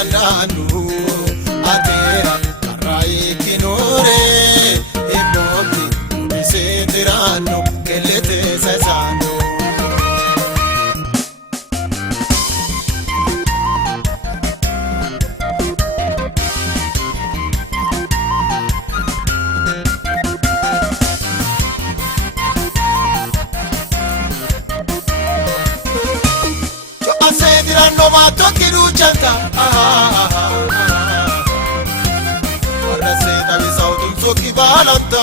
danda'anu ateera karraa'ii kinoore eebbooti bisee tiraanno kellete sasaanno. No mato kiruchanta Warra seta bisautun soki balanta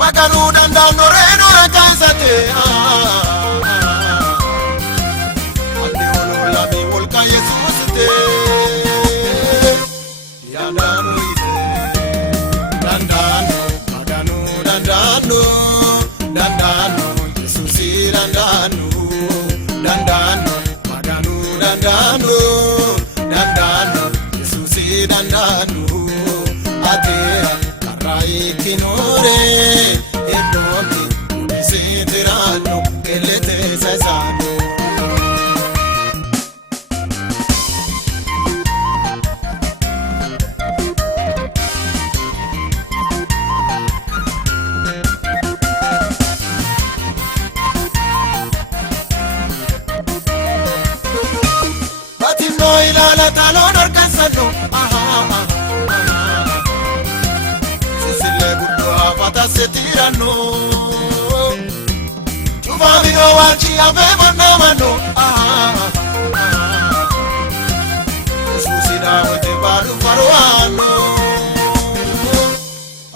Maganu dandano reno rakasate Ande olola mi volka Jesus te Yandano ite Dandano Maganu dandano Dandano Jesusi dandano Dandano, Maganu dandano, dandano, Jesusi dandano, ateera karraa'ii kinoore eebbooti bisee tiraanno kellete sasaanno. Ilala talon orkansano Sisile guddo afata setirano Chufamino walchi ave manamano Jesusi dawete badu faroano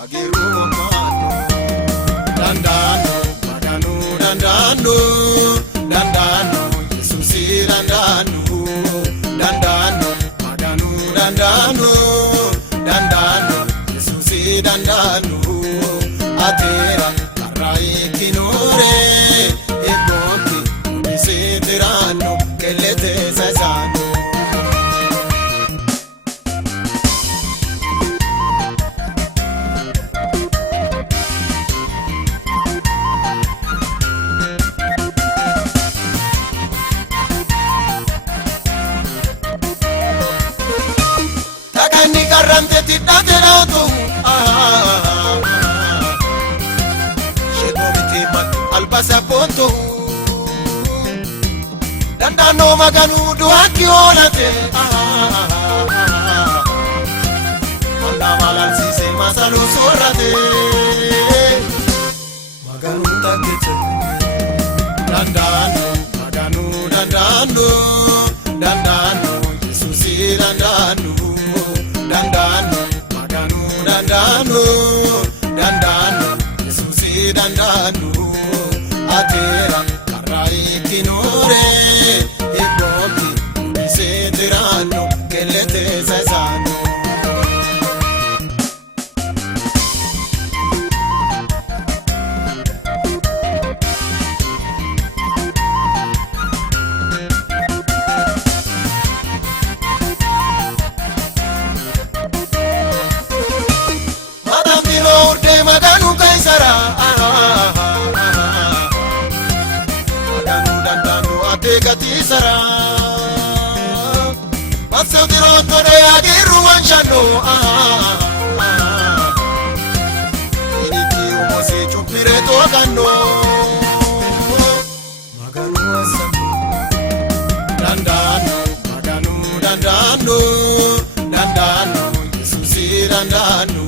Agiru mano Dandano, Maganu dandano Dandano, Jesusi dandano Dandano, Maganu dandano, dandano, Jesusi dandano, ateera karraa'ii kinoore eebbooti bisee tiraanno kellete sasaanno. Ramte tidate nato Sheto bitiman albasa ponto Dandano maganu duhaki olate Manda malan sise masalo sorate Maganu tagete Dandano maganu dandano Dandano Jesusi dandano Dandano, Maganu dandano, dandano, Jesusi dandano, ateera karraa'ii kinoore eebbooti bisee tiraanno kellete sasaanno. Maganu kaisara Maganu dandano ategati sara Masodiro tore agiru wanshano Iniki umose chupire tokano Maganu asano Dandano, Maganu dandano Dandano, Jesusi dandano